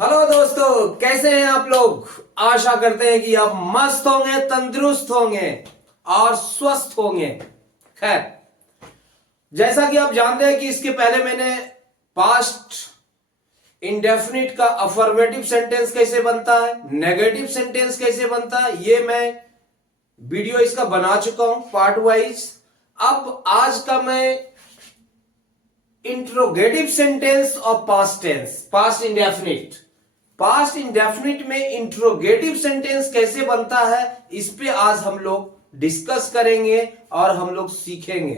Hello दोस्तों, कैसे हैं आप लोग। आशा करते हैं कि आप मस्त होंगे, तंदुरुस्त होंगे और स्वस्थ होंगे। खैर, जैसा कि आप जानते हैं कि इसके पहले मैंने पास्ट इंडेफिनिट का अफर्मेटिव सेंटेंस कैसे बनता है, नेगेटिव सेंटेंस कैसे बनता है, ये मैं वीडियो इसका बना चुका हूं पार्ट वाइज। अब आज का मैं इंट्रोगेटिव सेंटेंस और पास्ट टेंस, पास्ट इंडेफिनिट में इंट्रोगेटिव सेंटेंस कैसे बनता है, इस पे आज हम लोग डिस्कस करेंगे और हम लोग सीखेंगे।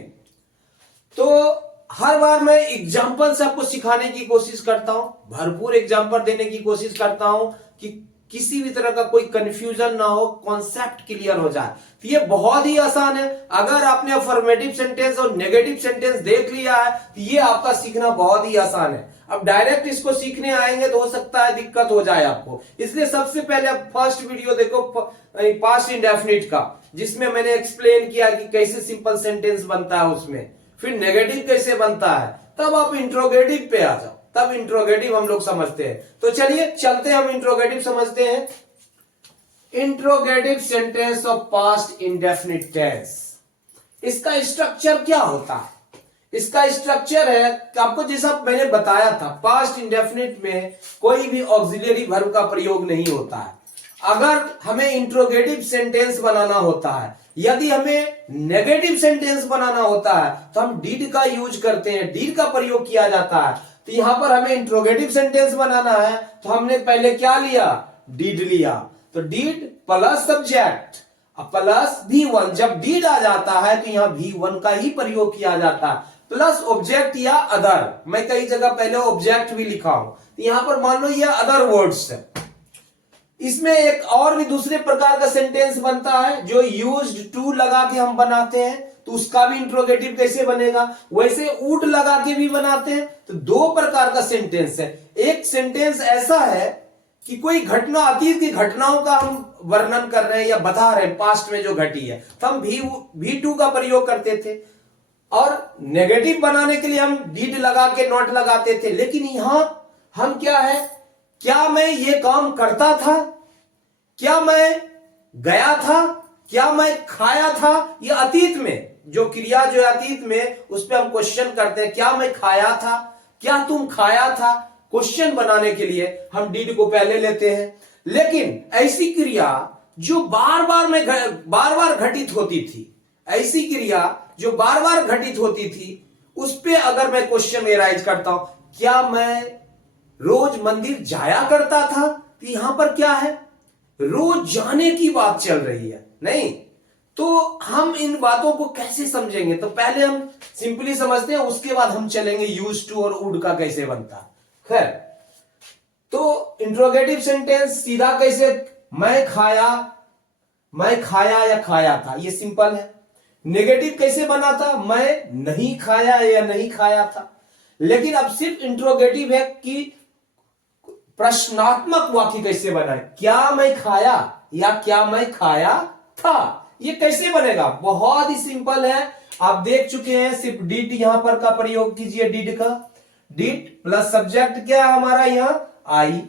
तो हर बार मैं एग्जाम्पल से आपको सिखाने की कोशिश करता हूं, भरपूर एग्जाम्पल देने की कोशिश करता हूं कि किसी भी तरह का कोई कंफ्यूजन ना हो, कॉन्सेप्ट क्लियर हो जाए। तो ये बहुत ही आसान है। अगर आपने अफर्मेटिव सेंटेंस और नेगेटिव सेंटेंस देख लिया है तो ये आपका सीखना बहुत ही आसान है। अब डायरेक्ट इसको सीखने आएंगे तो हो सकता है दिक्कत हो जाए आपको, इसलिए सबसे पहले आप फर्स्ट वीडियो देखो पास्ट इंडेफिनिट का, जिसमें मैंने एक्सप्लेन किया कि कैसे सिंपल सेंटेंस बनता है उसमें, फिर नेगेटिव कैसे बनता है, तब आप इंट्रोगेटिव पे आ जाओ, तब इंट्रोगेटिव हम लोग समझते हैं। तो चलिए चलते हम इंट्रोगेटिव समझते हैं। Interrogative sentence of past indefinite tense, इसका स्ट्रक्चर क्या होता है। इसका स्ट्रक्चर है कि आपको जैसा मैंने बताया था, पास्ट इंडेफिनिट में कोई भी ऑक्सिलरी वर्ब का प्रयोग नहीं होता है। अगर हमें इंट्रोगेटिव सेंटेंस बनाना होता है, यदि हमें नेगेटिव सेंटेंस बनाना होता है तो हम डीड का यूज करते हैं, डीड का प्रयोग किया जाता है। तो यहां पर हमें इंट्रोगेटिव सेंटेंस बनाना है तो हमने पहले क्या लिया, डीड लिया। तो deed plus subject plus V1, जब डीड आ जाता है तो यहां V1 का ही प्रयोग किया जाता है, प्लस ऑब्जेक्ट या अदर। मैं कई जगह पहले ऑब्जेक्ट भी लिखा हूं, तो यहां पर मान लो ये अदर वर्ड्स है। इसमें एक और भी दूसरे प्रकार का सेंटेंस बनता है जो यूज्ड टू लगा के हम बनाते हैं, तो उसका भी इंट्रोगेटिव कैसे बनेगा, वैसे वुड लगा के भी बनाते हैं। तो दो प्रकार का सेंटेंस है। एक सेंटेंस ऐसा है कि कोई घटना, अतीत की घटनाओं का हम वर्णन कर रहे हैं या बता रहे हैं, पास्ट में जो घटी है, तो हम V2 का प्रयोग करते थे। और नेगेटिव बनाने के लिए हम डीड लगा के नॉट लगाते थे। लेकिन यहां हम क्या है, क्या मैं ये काम करता था, क्या मैं गया था, क्या मैं खाया था, ये अतीत में जो क्रिया जो है अतीत में, उस पर हम क्वेश्चन करते हैं, क्या मैं खाया था, क्या तुम खाया था। क्वेश्चन बनाने के लिए हम डीड को पहले लेते हैं। लेकिन ऐसी क्रिया जो बार बार घटित होती थी, ऐसी क्रिया जो बार बार घटित होती थी, उस पे अगर मैं क्वेश्चन एराइज करता हूं, क्या मैं रोज मंदिर जाया करता था, तो यहां पर क्या है, रोज जाने की बात चल रही है नहीं। तो हम इन बातों को कैसे समझेंगे, तो पहले हम सिंपली समझते हैं, उसके बाद हम चलेंगे यूज टू और वुड का कैसे बनता है। खैर, तो इंट्रोगेटिव सेंटेंस सीधा कैसे, मैं खाया या खाया था, ये सिंपल है। नेगेटिव कैसे बना था, मैं नहीं खाया या नहीं खाया था। लेकिन अब सिर्फ इंट्रोगेटिव है कि प्रश्नात्मक वाक्य कैसे बनाए, क्या मैं खाया या क्या मैं खाया था, ये कैसे बनेगा, बहुत ही सिंपल है। आप देख चुके हैं, सिर्फ डिड यहां पर का प्रयोग कीजिए, डिड का, डिड प्लस सब्जेक्ट क्या है हमारा यहां आई,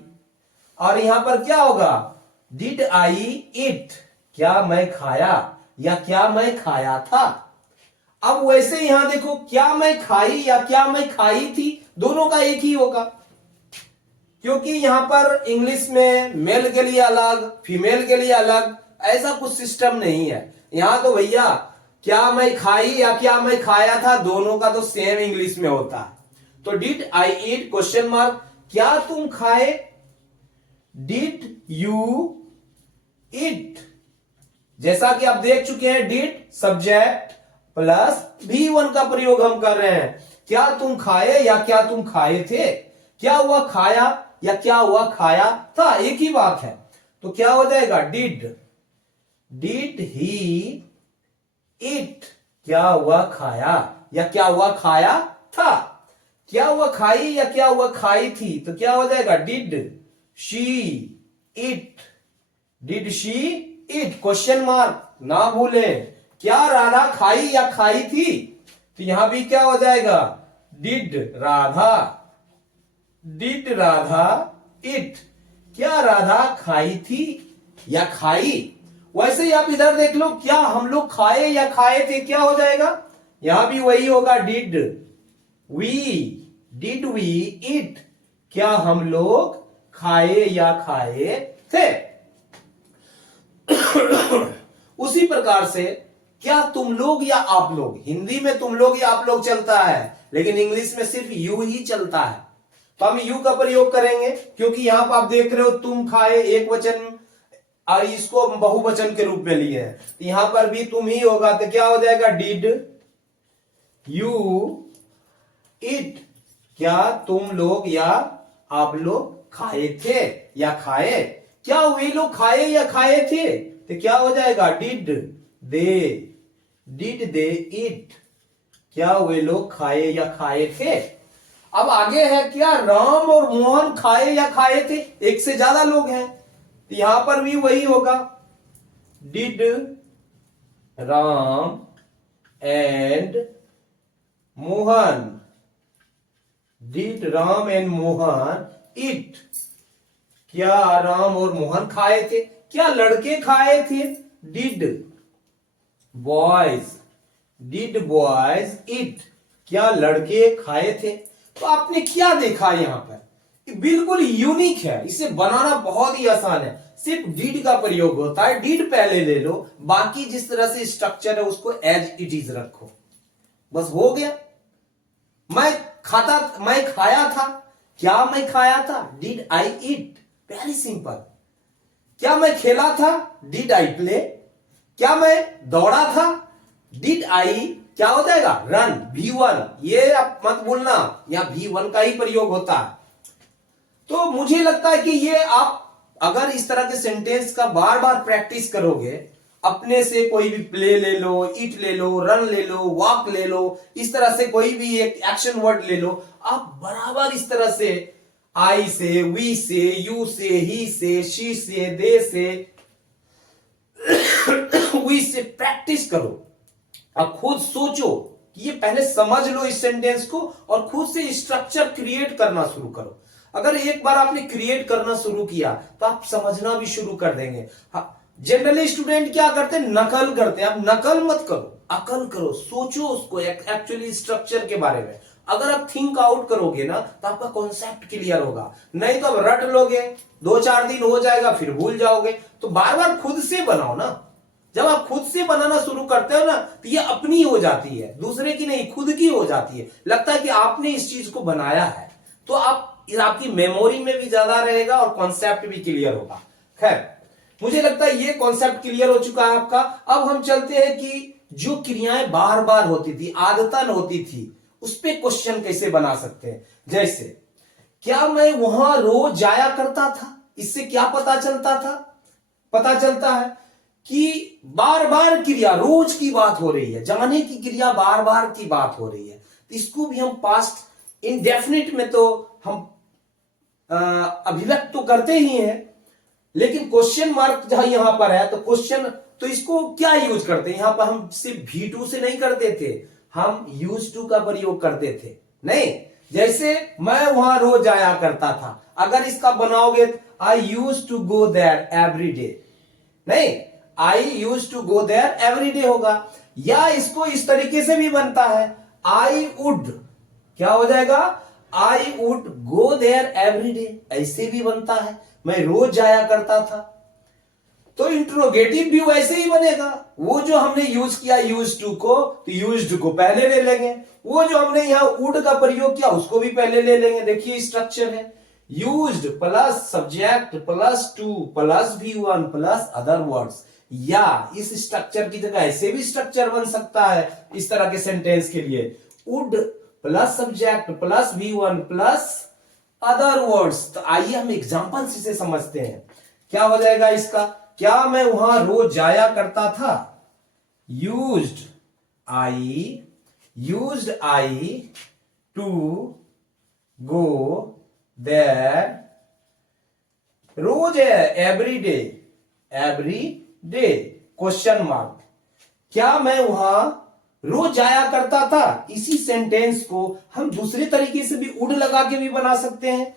और यहां पर क्या होगा, डिड आई इट, क्या मैं खाया या क्या मैं खाया था। अब वैसे यहां देखो, क्या मैं खाई या क्या मैं खाई थी, दोनों का एक ही होगा, क्योंकि यहां पर इंग्लिश में मेल के लिए अलग, फीमेल के लिए अलग, ऐसा कुछ सिस्टम नहीं है। यहां तो भैया क्या मैं खाई या क्या मैं खाया था, दोनों का तो सेम इंग्लिश में होता है। तो did I eat question mark, क्या तुम खाए, डिड यू ईट। जैसा कि आप देख चुके हैं, डिड सब्जेक्ट प्लस V1 का प्रयोग हम कर रहे हैं, क्या तुम खाए या क्या तुम खाए थे, क्या हुआ खाया या क्या हुआ खाया था, एक ही बात है। तो क्या हो जाएगा, डिड ही इट, क्या हुआ खाया या क्या हुआ खाया था, क्या हुआ खाई या क्या हुआ खाई थी, तो क्या हो जाएगा, did she it, did she it question mark, ना भूलें, क्या राधा खाई या खाई थी, तो यहां भी क्या हो जाएगा, डिड राधा इट, क्या राधा खाई थी या खाई? वैसे ही आप इधर देख लो, क्या हम लोग खाए या खाए थे, क्या हो जाएगा? यहां भी वही होगा, डिड वी इट, क्या हम लोग खाए या खाए थे। उसी प्रकार से क्या तुम लोग या आप लोग, हिंदी में तुम लोग या आप लोग चलता है, लेकिन इंग्लिश में सिर्फ यू ही चलता है। तो हम यू का प्रयोग करेंगे, क्योंकि यहां पर आप देख रहे हो तुम खाए एक वचन, और इसको हम बहुवचन के रूप में लिए हैं, यहां पर भी तुम ही होगा, तो क्या हो जाएगा? डिड यू इट, क्या तुम लोग या आप लोग खाए थे या खाए? क्या वे लोग खाए या खाए थे, तो क्या हो जाएगा? डिड दे इट, क्या वे लोग खाए या खाए थे? अब आगे है, क्या राम और मोहन खाए या खाए थे? एक से ज्यादा लोग हैं, तो यहां पर भी वही होगा, did Ram and Mohan, did Ram and Mohan it, क्या राम और मोहन खाए थे? क्या लड़के खाए थे? डिड बॉयज इट, क्या लड़के खाए थे? तो आपने क्या देखा यहां पर, बिल्कुल यूनिक है, इसे बनाना बहुत ही आसान है, सिर्फ डिड का प्रयोग होता है। डिड पहले ले लो, बाकी जिस तरह से स्ट्रक्चर है उसको एज इट इज रखो, बस हो गया। मैं खाया था, क्या मैं खाया था? Did I eat, very simple. क्या मैं खेला था? Did I play. क्या मैं दौड़ा था? डिड आई, क्या हो जाएगा? Run, V1। ये आप मत भूलना, यहां V1 का ही प्रयोग होता है। तो मुझे लगता है कि ये आप अगर इस तरह के सेंटेंस का बार बार प्रैक्टिस करोगे, अपने से कोई भी प्ले ले लो, ईट ले लो, रन ले लो, वॉक ले लो, इस तरह से कोई भी एक एक्शन वर्ड ले लो, आप बराबर इस तरह से आई से, वी से, यू से, ही से, शी से, दे से, वी से प्रैक्टिस करो। अब खुद सोचो कि ये पहले समझ लो इस सेंटेंस को, और खुद से स्ट्रक्चर क्रिएट करना शुरू करो। अगर एक बार आपने क्रिएट करना शुरू किया तो आप समझना भी शुरू कर देंगे। जनरली स्टूडेंट क्या करते हैं? नकल करते हैं। आप नकल मत करो, अकल करो, सोचो उसको एक्चुअली स्ट्रक्चर के बारे में। अगर आप थिंक आउट करोगे ना तो आपका कॉन्सेप्ट क्लियर होगा, नहीं तो आप रट लोगे, 2-4 दिन हो जाएगा, फिर भूल जाओगे। तो बार बार खुद से बनाओ ना। जब आप खुद से बनाना शुरू करते हो ना तो ये अपनी हो जाती है, दूसरे की नहीं, खुद की हो जाती है। लगता है कि आपने इस चीज को बनाया है, तो आपकी मेमोरी में भी ज्यादा रहेगा और कॉन्सेप्ट भी क्लियर होगा। खैर, मुझे लगता है ये कॉन्सेप्ट क्लियर हो चुका है आपका। अब हम चलते हैं कि जो क्रियाएं बार बार होती थी, आदतन होती थी, उस पे क्वेश्चन कैसे बना सकते हैं। जैसे, क्या मैं वहां रोज जाया करता था? इससे क्या पता चलता था? पता चलता है कि बार बार क्रिया, रोज की बात हो रही है, जाने की क्रिया बार बार की बात हो रही है, तो इसको भी हम पास्ट इंडेफिनिट में तो हम अभिव्यक्त तो करते ही हैं, लेकिन क्वेश्चन मार्क जहां यहां पर है तो क्वेश्चन, तो इसको क्या यूज करते हैं? यहां पर हम सिर्फ V2 से नहीं करते थे, हम यूज टू का प्रयोग करते थे। नहीं, जैसे मैं वहां रोज आया करता था, अगर इसका बनाओगे I use to go there every day, नहीं, I use to go there every day होगा। या इसको इस तरीके से भी बनता है, आई वुड, क्या हो जाएगा? I would go there every day, ऐसे भी बनता है, मैं रोज जाया करता था। तो इंट्रोगेटिव भी वैसे ही बनेगा। वो जो हमने यूज किया यूज टू को, तो यूज टू को पहले ले लेंगे, वो जो हमने यहां वुड का प्रयोग किया उसको भी पहले ले लेंगे। देखिए स्ट्रक्चर है, used plus subject plus two plus V1 plus other words. या इस स्ट्रक्चर की जगह ऐसे भी स्ट्रक्चर बन सकता है इस तरह के सेंटेंस के लिए, would plus subject plus V1 plus other words. तो आइए हम एग्जांपल से समझते हैं, क्या हो जाएगा इसका। क्या मैं वहां रोज जाया करता था? Used I to go there, रोज है, एवरी डे क्वेश्चन मार्क। क्या मैं वहां रोज जाया करता था? इसी सेंटेंस को हम दूसरे तरीके से भी वुड लगा के भी बना सकते हैं।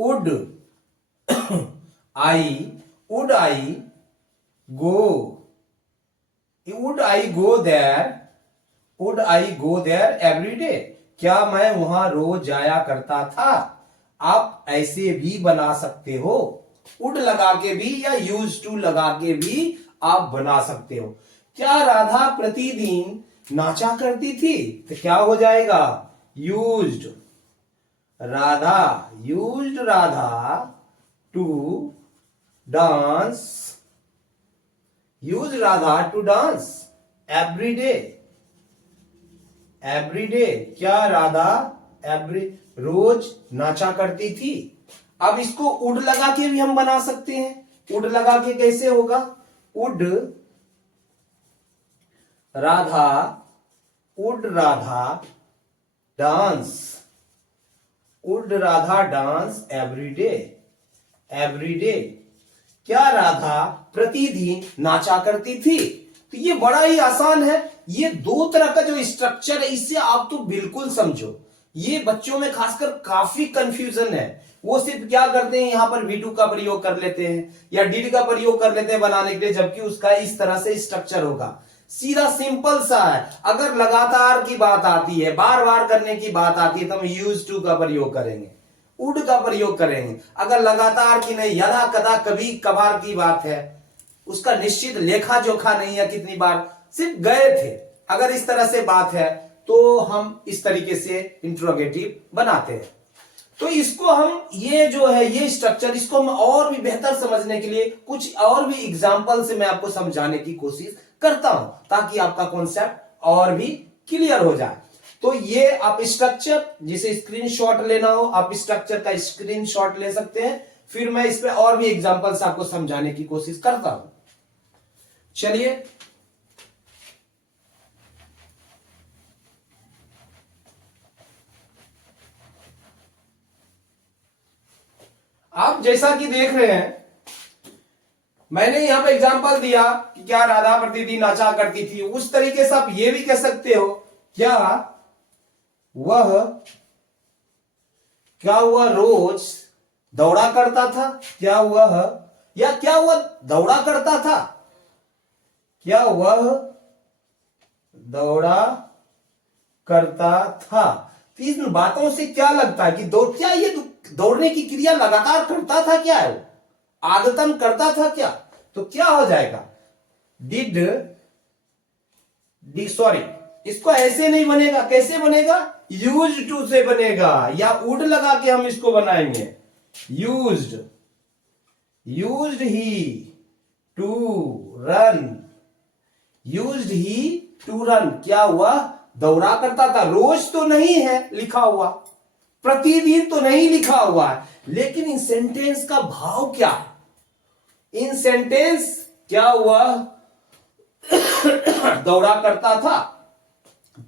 Would would I go would I go there every day, क्या मैं वहां रोज जाया करता था। आप ऐसे भी बना सकते हो, वुड लगा के भी या यूज टू लगा के भी आप बना सकते हो। क्या राधा प्रतिदिन नाचा करती थी, तो क्या हो जाएगा, used Radha to dance, every day, क्या राधा रोज नाचा करती थी। अब इसको वुड लगा के भी हम बना सकते हैं। वुड लगा के कैसे होगा, would Radha dance every day, क्या राधा प्रतिदिन नाचा करती थी। तो ये बड़ा ही आसान है। ये दो तरह का जो स्ट्रक्चर है, इससे आप तो बिल्कुल समझो। ये बच्चों में खासकर काफी कंफ्यूजन है। वो सिर्फ क्या करते हैं, यहां पर V2 का प्रयोग कर लेते हैं या डिड का प्रयोग कर लेते हैं बनाने के लिए, जबकि उसका इस तरह से स्ट्रक्चर होगा। सीधा सिंपल सा है। अगर लगातार की बात आती है, बार बार करने की बात आती है, तो हम यूज टू का प्रयोग करेंगे, वुड का प्रयोग करेंगे। अगर लगातार की नहीं, यदा कदा कभी कभार की बात है, उसका निश्चित लेखा जोखा नहीं है कितनी बार सिर्फ गए थे, अगर इस तरह से बात है तो हम इस तरीके से इंट्रोगेटिव बनाते हैं। तो इसको हम, ये जो है ये स्ट्रक्चर, इसको हम और भी बेहतर समझने के लिए कुछ और भी एग्जांपल से मैं आपको समझाने की कोशिश करता हूं, ताकि आपका कॉन्सेप्ट और भी क्लियर हो जाए। तो ये आप स्ट्रक्चर, जिसे स्क्रीनशॉट लेना हो, आप स्ट्रक्चर का स्क्रीनशॉट ले सकते हैं। फिर मैं इस पे और भी एग्जांपल्स आपको समझाने की कोशिश करता हूं। चलिए, आप जैसा कि देख रहे हैं, मैंने यहां पे एग्जांपल दिया कि क्या राधा प्रतिदिन नाचा करती थी। उस तरीके से आप ये भी कह सकते हो, क्या वह रोज दौड़ा करता था, क्या वह दौड़ा करता था, क्या वह दौड़ा करता था। तो इन बातों से क्या लगता है कि क्या ये दौड़ने की क्रिया लगातार करता था, क्या है वो आदतन करता था क्या। तो क्या हो जाएगा, सॉरी, इसको ऐसे नहीं बनेगा, कैसे बनेगा, यूज टू से बनेगा, या वुड लगा के हम इसको बनाएंगे, यूज्ड ही टू रन, क्या हुआ, दौड़ा करता था। रोज तो नहीं है लिखा हुआ, प्रतिदिन तो नहीं लिखा हुआ है, लेकिन इन सेंटेंस का भाव क्या है, इन सेंटेंस क्या हुआ, दौड़ा करता था,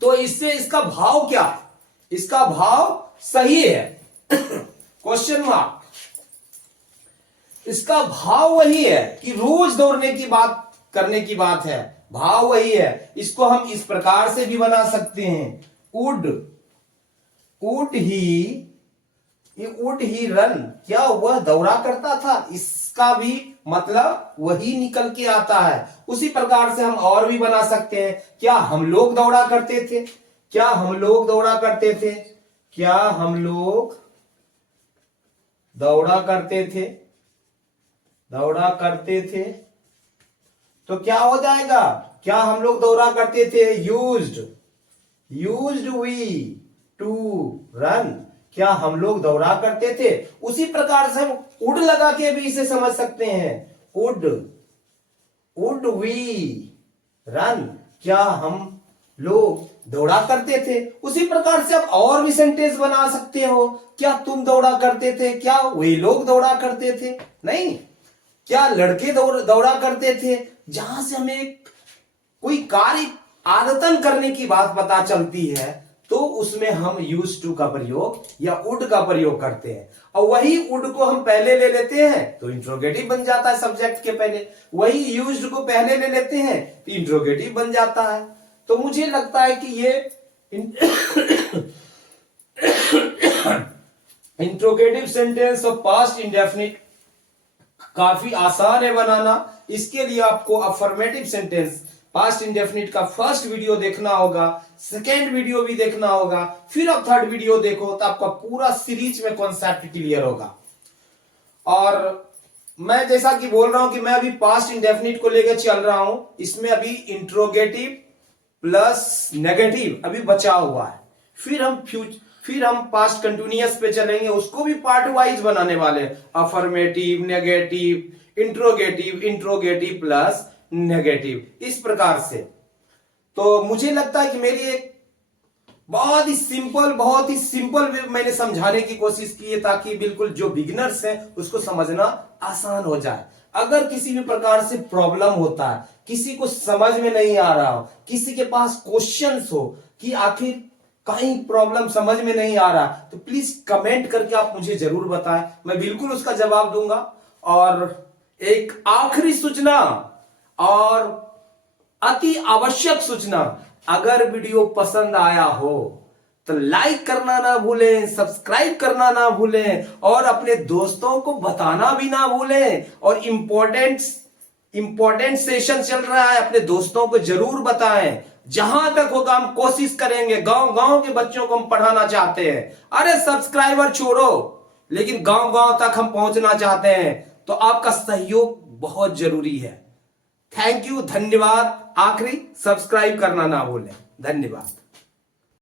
तो इससे इसका भाव क्या है, इसका भाव सही है, क्वेश्चन मार्क। इसका भाव वही है कि रोज दौड़ने की बात करने की बात है, भाव वही है। इसको हम इस प्रकार से भी बना सकते हैं, वुड ही रन, क्या वह दौड़ा करता था, इसका भी मतलब वही निकल के आता है। उसी प्रकार से हम और भी बना सकते हैं, क्या हम लोग दौड़ा करते थे, क्या हम लोग दौड़ा करते थे, क्या हम लोग दौड़ा करते थे, तो क्या हो जाएगा, क्या हम लोग दौड़ा करते थे, यूज्ड वी टू रन, क्या हम लोग दौड़ा करते थे। उसी प्रकार से हम वुड लगा के भी इसे समझ सकते हैं, वुड वी रन, क्या हम लोग दौड़ा करते थे। उसी प्रकार से आप और भी सेंटेंस बना सकते हो, क्या तुम दौड़ा करते थे, क्या वे लोग दौड़ा करते थे, नहीं, क्या लड़के दौड़ा करते थे। जहां से हमें कोई कार्य आदतन करने की बात पता चलती है, तो उसमें हम यूज टू का प्रयोग या वुड का प्रयोग करते हैं। और वही वुड को हम पहले ले लेते हैं तो इंट्रोगेटिव बन जाता है सब्जेक्ट के पहले, वही यूज्ड को पहले ले लेते हैं तो इंट्रोगेटिव बन जाता है। तो मुझे लगता है कि ये इंट्रोगेटिव सेंटेंस और पास्ट इंडेफिनिट काफी आसान है बनाना। इसके लिए आपको अफर्मेटिव सेंटेंस पास्ट इंडेफिनिट का फर्स्ट वीडियो देखना होगा, सेकेंड वीडियो भी देखना होगा, फिर आप थर्ड वीडियो देखो तो आपका पूरा सीरीज में कॉन्सेप्ट क्लियर होगा। और मैं जैसा कि बोल रहा हूं कि मैं अभी पास्ट इंडेफिनिट को लेकर चल रहा हूं, इसमें अभी इंट्रोगेटिव प्लस नेगेटिव अभी बचा हुआ है। फिर हम पास्ट कंटिन्यूअस पे चलेंगे, उसको भी पार्ट वाइज बनाने वाले हैं। Affirmative, negative, interrogative, interrogative plus negative, इस प्रकार से। तो मुझे लगता है कि मेरी एक बहुत ही सिंपल वे मैंने समझाने की कोशिश की है, ताकि बिल्कुल जो बिगिनर्स हैं उसको समझना आसान हो जाए। अगर किसी भी प्रकार से प्रॉब्लम होता है, किसी को समझ में नहीं आ रहा हो, किसी के पास क्वेश्चंस हो कि आखिर कहीं प्रॉब्लम समझ में नहीं आ रहा, तो प्लीज कमेंट करके आप मुझे जरूर बताएं, मैं बिल्कुल उसका जवाब दूंगा। और एक आखिरी सूचना और अति आवश्यक सूचना, अगर वीडियो पसंद आया हो तो लाइक करना ना भूलें, सब्सक्राइब करना ना भूलें और अपने दोस्तों को बताना भी ना भूलें। और इंपॉर्टेंट सेशन चल रहा है, अपने दोस्तों को जरूर बताएं। जहां तक होगा हम कोशिश करेंगे, गांव गांव के बच्चों को हम पढ़ाना चाहते हैं। अरे सब्सक्राइबर छोड़ो, लेकिन गांव गांव तक हम पहुंचना चाहते हैं, तो आपका सहयोग बहुत जरूरी है। थैंक यू, धन्यवाद। आखिरी, सब्सक्राइब करना ना भूलें। धन्यवाद।